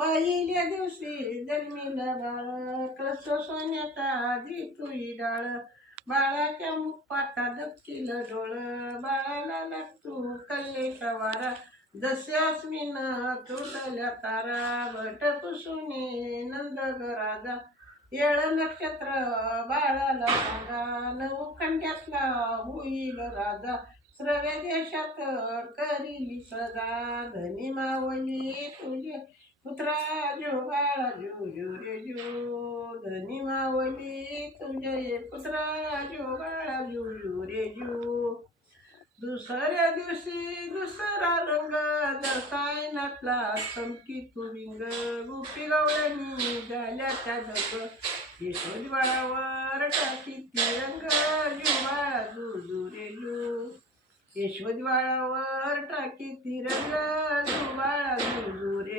पहिल्या दिवशी जन्मीला बाळ कस सोन्याचा आधी तुई डाळ बाळाच्या मुखपाटा दपतील डोळ बाळाला लागतो कल्लेचा वारा जस्यास मी न तुटल्या तारा बट पुसुनी नंद ग राजा येळ नक्षत्र बाळाला सांगा नऊ खंड्यातला होईल राजा श्रव्य देशात करीली सदा धनी मावली तुझे पुत्रा जो बाळा जो जो रे जो धनी मावली तुझे पुत्रा जो बाळा जो जो रे जो दुसऱ्या दिवशी दुसरा रंग दसायनातला चमकी तुरिंग गोपी गवळणी झाल्या त्या जग यशोद बाळावर टाकी तिरंग जो बाळा जो जो रे जो यशोद बाळावर टाकी तिरंग जो बाळा जो जो रे